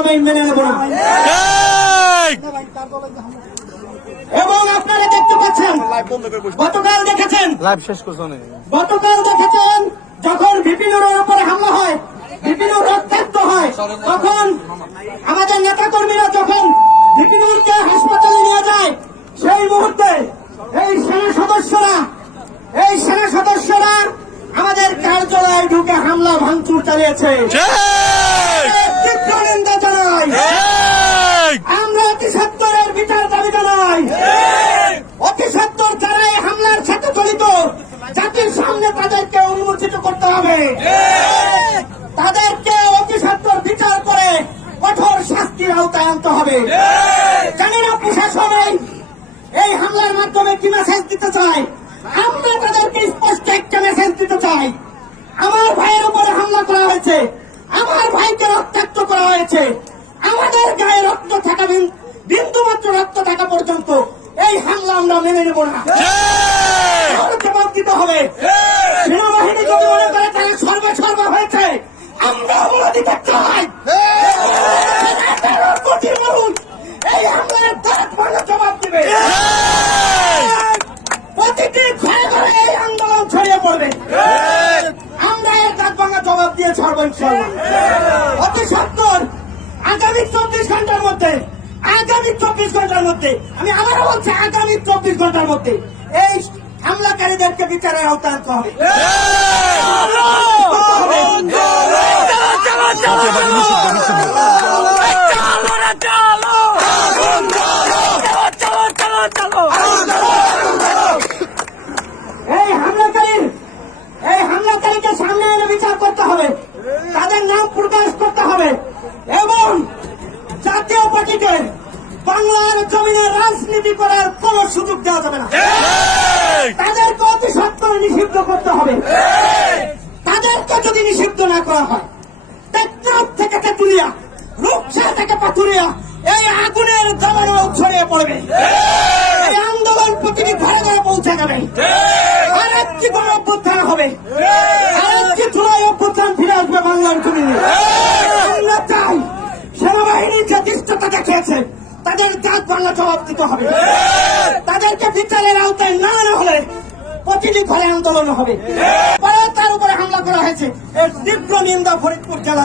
কোনোভাবেই মেনে নেব না। এবং আপনারা দেখতে পাচ্ছেন, গতকাল দেখেছেন যখন বিপিনুর উপরে হামলা হয়, বিপিনুর রক্তাক্ত হয়, তখন আমাদের নেতাকর্মীরা যখন বিপিনুরকে হাসপাতালে নিয়ে যায়, সেই মুহূর্তে এই সেনা সদস্যরা আমাদের কার্যালয়ে ঢুকে হামলা ভাঙচুর চালিয়েছে। তীব্র নিন্দা জানাই। আমরা অতি সত্বরের বিচার দাবি জানাই। অতি সত্বর যারা এই হামলার সাথে জড়িত, জাতির সামনে তাদেরকে উন্মোচিত করতে হবে। তাদেরকে অতি সত্বর বিচার করে কঠোর শাস্তির আওতায় আনতে হবে। জানি না প্রশাসন এই হামলার মাধ্যমে কি মেসেজ দিতে চায়। আমরা তাদেরকে স্পষ্ট একটা মেসেজ দিতে চাই। আমার ভাইয়ের উপরে হামলা করা হয়েছে, আমার ভাইকে রক্তাক্ত করা হয়েছে, আমাদের গায়ে রক্ত থাকা বিন্দু মাত্র রক্ত থাকা পর্যন্ত এই হামলা আমরা মেনে নেব না। জবাব দিতে হবে। সেনাবাহিনী যদি মনে করে তারা সর্ব হয়েছে, আমরা অবরোধী করতে হয়। এই হামলার জবাব দিবে। প্রতিটি ঘরে ঘরে এই আন্দোলন ছড়িয়ে পড়বে। আমরা এর দাঁত ভাঙা জবাব দিয়ে ছাড়বো ইনশাআল্লাহ। অতি সত্বর আগামী 24 ঘন্টার মধ্যে, আমি আবারও বলছি, আগামী 24 ঘন্টার মধ্যে এই হামলাকারীদেরকে বিচারের আওতায় আনতে হবে। এই হামলাকারীকে সামনে এনে বিচার করতে হবে, তাদের নাম প্রকাশ করতে হবে এবং জাতীয় পার্টিকে বাংলার জমিনে রাজনীতি করার কোন সুযোগ দেওয়া যাবে না। তাদেরকে অতি সত্বর নিষিদ্ধ করতে হবে। তাদেরকে যদি নিষিদ্ধ না করা হয়, টেকনাফ থেকে তেঁতুলিয়া, রূপসা থেকে পাথুরিয়া এই আগুনের জ্বালানো ছড়িয়ে পড়বে। এই আন্দোলন প্রতিটি ঘরে ঘরে পৌঁছে যাবে। আরেকটি গণ অভ্যুত্থান হবে, আরেকটি জুলাই অভ্যুত্থান ফিরে আসবে বাংলার জমিনে। আমরা চাই সেনাবাহিনী যে দৃষ্টতা দেখিয়েছে, তাদের জাত বাংলা জবাব দিতে হবে। তাদেরকে বিচারের আওতায় না হলে প্রতিটি ঘরে আন্দোলন হবে। তার উপরে হামলা করা হয়েছে, এর তীব্র নিন্দা ফরিদপুর জেলা